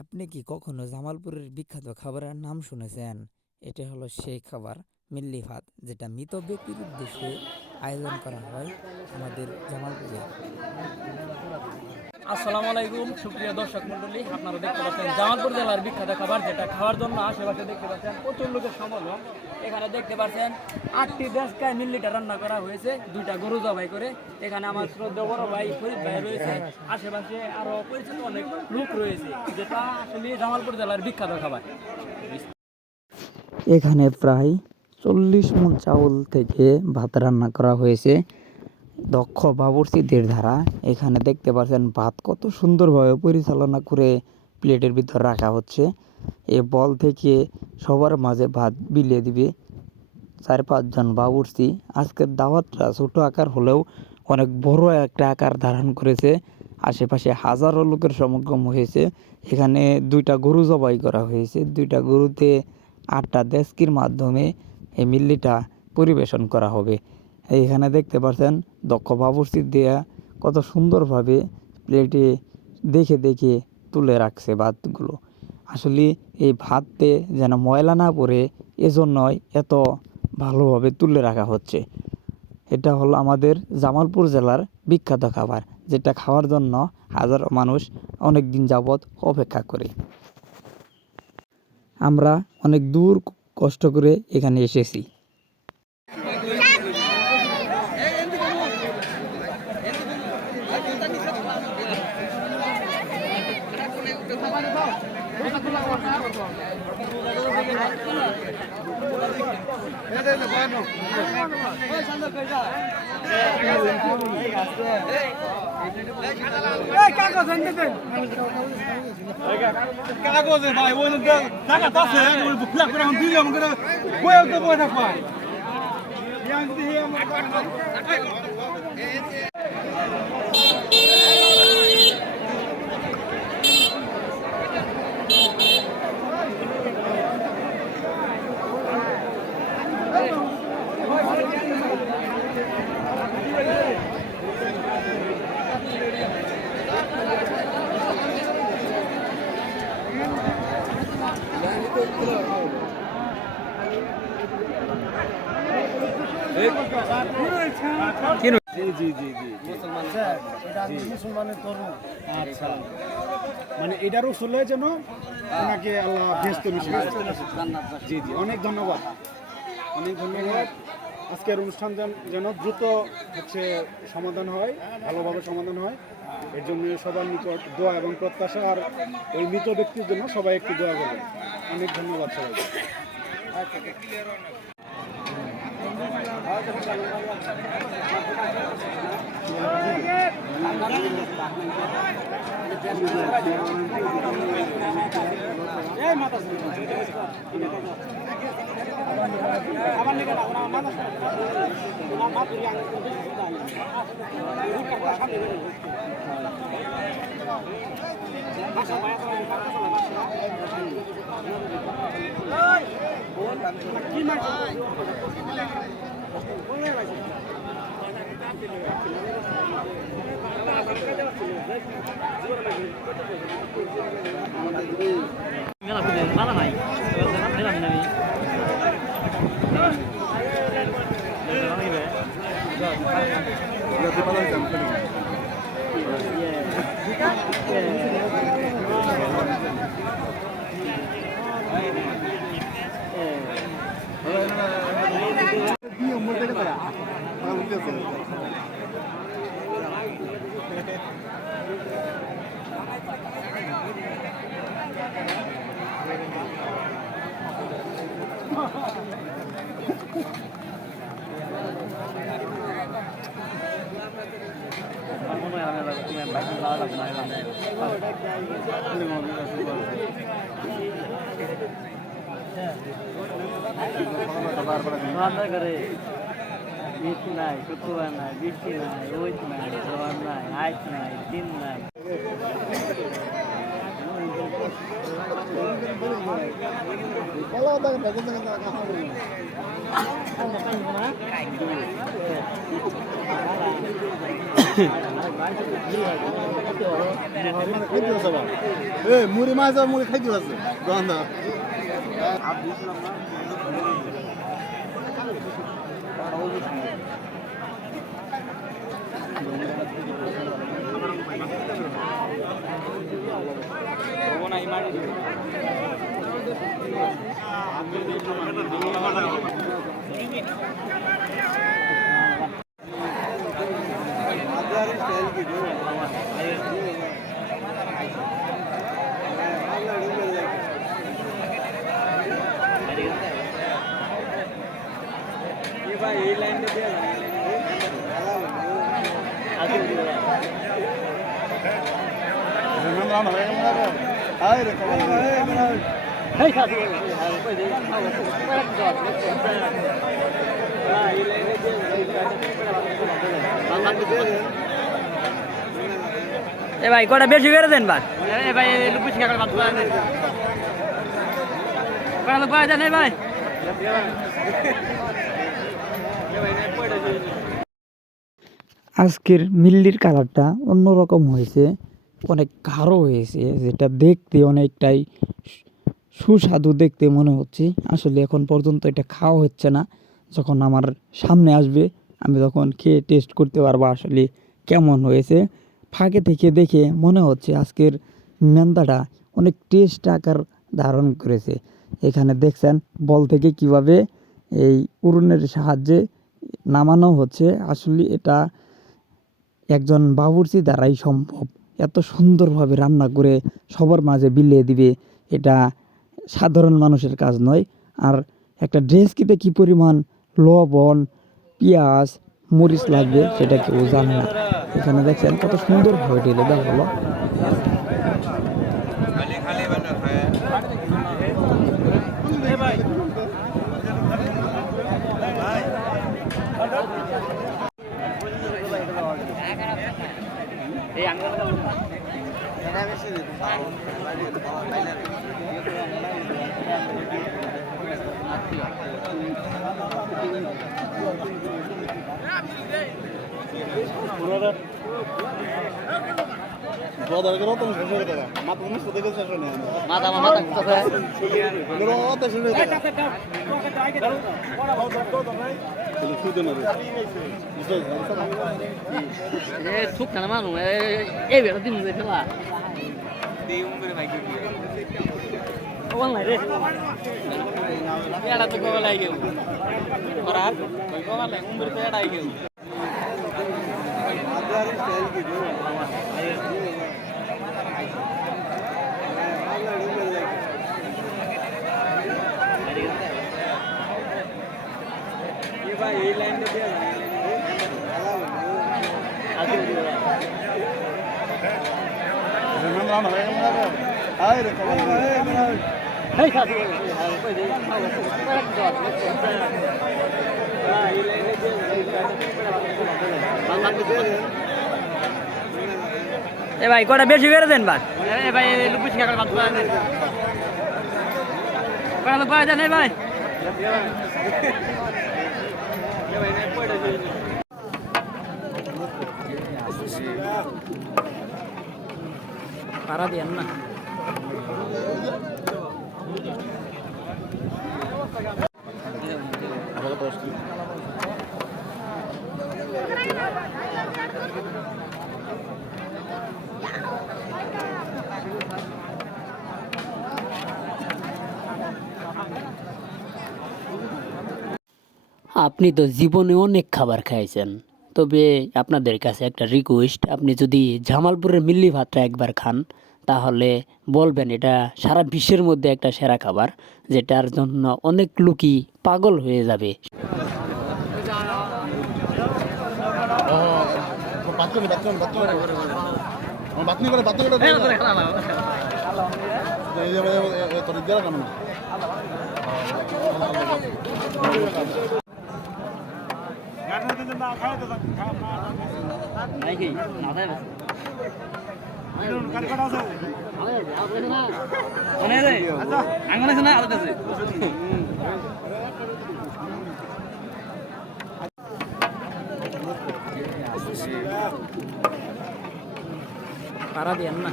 আপনি কি কখনো জামালপুরের বিখ্যাত খাবারের নাম শুনেছেন? এটা হলো সেই খাবার মিল্লি ভাত, যেটা মৃত ব্যক্তির উদ্দেশ্যে আয়োজন করা হয় আমাদের জামালপুরে। আসসালামু আলাইকুম সুপ্রিয় দর্শক মণ্ডলী, আপনারা দেখতে পাচ্ছেন জামালপুর জেলার বিখ্যাত খাবার, যেটা খাওয়ার জন্য আশেপাশে দেখতে পাচ্ছেন প্রচুর লোকের সমাগম। এখানে দেখতে পাচ্ছেন 8টি দেশকায় মিল্লিটা রান্না করা হয়েছে, 2টা গরু জবাই করে। এখানে আমার শ্রদ্ধেয় বড় ভাই ফরিদ ভাই রয়েছে, আশেপাশে আরো পরিচিত অনেক লোক রয়েছে, যেটা আসলে জামালপুর জেলার বিখ্যাত খাবার। এখানে প্রায় 40 মণ চাউল থেকে ভাত রান্না করা হয়েছে দক্ষ বাবুর্চিদের দ্বারা। এখানে দেখতে পাচ্ছেন ভাত কত সুন্দরভাবে পরিচালনা করে প্লেটের ভিতর রাখা হচ্ছে। এই বল থেকে সবার মাঝে ভাত বিলিয়ে দিবে 4-5 জন বাবুর্চি। আজকের দাওয়াতটা ছোট আকার হলেও অনেক বড় একটা আকার ধারণ করেছে। আশেপাশে হাজারো লোকের সমাগম হয়েছে। এখানে 2টা গরু জবাই করা হয়েছে। 2টা গরুতে 8টা দেশকির মাধ্যমে এই মিল্লিটা পরিবেশন করা হবে। এইখানে দেখতে পাচ্ছেন দক্ষ বাবুর্চি দেয়া কত সুন্দরভাবে প্লেটে দেখে দেখে তুলে রাখছে ভাতগুলো। আসলে এই ভাতে যেন ময়লা না পড়ে, এজন্যই এত ভালোভাবে তুলে রাখা হচ্ছে। এটা হলো আমাদের জামালপুর জেলার বিখ্যাত খাবার, যেটা খাওয়ার জন্য হাজারো মানুষ অনেক দিন যাবৎ অপেক্ষা করে। আমরা অনেক দূর কষ্ট করে এখানে এসেছি। কাগজে ভাই ওই টাকা আছে ওই ফ্ল্যাগ করে এখন দিলে আমাকে বয়ে তো বয়ে থাকবা ইয়াং দিয়ে মুসলমানের তরুণ। আচ্ছা, মানে এটারও শুনলে যেন ওনাকে আল্লাহ ভেস্ত জি জি, অনেক ধন্যবাদ, অনেক ধন্যবাদ। আজকের অনুষ্ঠান যেন দ্রুত সমাধান হয়, ভালোভাবে সমাধান হয়, এর জন্য সবার নিকট দোয়া এবং প্রত্যাশা। আর ওই মৃত ব্যক্তির জন্য সবাই একটু দোয়া করবেন। অনেক ধন্যবাদ সবাইকে। বৃষ্টি নাই, শুক্রবার নাই, বৃষ্টি নাই, রোদ নাই, ঝড় নাই, আইস নাই, দিন নাই। মুড়ি মাছ আর মুড়ি খাইতে আছে গন্ধা এই লাইনটা দিয়ে এ ভাই কটা বেশি করে দেন ভাই এ ভাই লুকুশ কাকার বাদ করে দেন কটা লোক পাওয়া যায় না ভাই আজকের মিল্লির কালারটা অন্যরকম হয়েছে, অনেক গাঢ় হয়েছে, যেটা দেখতে অনেকটাই সুস্বাদু দেখতে মনে হচ্ছে। আসলে এখন পর্যন্ত এটা খাওয়া হচ্ছে না, যখন আমার সামনে আসবে আমি তখন খেয়ে টেস্ট করতে পারবো আসলে কেমন হয়েছে। ফাঁকে থেকে দেখে মনে হচ্ছে আজকের মেন্দাটা অনেক টেস্ট আকার ধারণ করেছে। এখানে দেখছেন বল থেকে কিভাবে এই উড়নের সাহায্যে নামানো হচ্ছে। আসলে এটা একজন বাবুর্চি দ্বারাই সম্ভব। এত সুন্দরভাবে রান্না করে সবার মাঝে বিলিয়ে দিবে, এটা সাধারণ মানুষের কাজ নয়। আর একটা ড্রেসকিতে কী পরিমাণ লবণ, পেঁয়াজ, মরিচ লাগবে সেটা কেউ জানে না। এখানে দেখছেন কত সুন্দরভাবে ঢেলে দেওয়া হলো। এই আঙ্গুলটা মাথা থুক না মানু এই বেলা দিন ফেলা রে এটা তো কলাই গেল করার ওই কলাই উমর তো এটাই গেল এই লাইনটা দিয়ে এ ভাই কটা বেশি করে দেন ভাই এ ভাই লুকুশ কাকার বাদ করে দেন কটা লোক পাওয়া যায় না ভাই পারা দেন না আপনি তো জীবনে অনেক খাবার খাইছেন, তবে আপনাদের কাছে একটা রিকোয়েস্ট, আপনি যদি জামালপুরের মিল্লি ভাতটা একবার খান তাহলে বলবেন এটা সারা বিশ্বের মধ্যে একটা সেরা খাবার, যেটার জন্য অনেক লোকই পাগল হয়ে যাবে। নাকি মাথায় আঙুল আছে না আলাদা আছে পাড়া দিয়েন না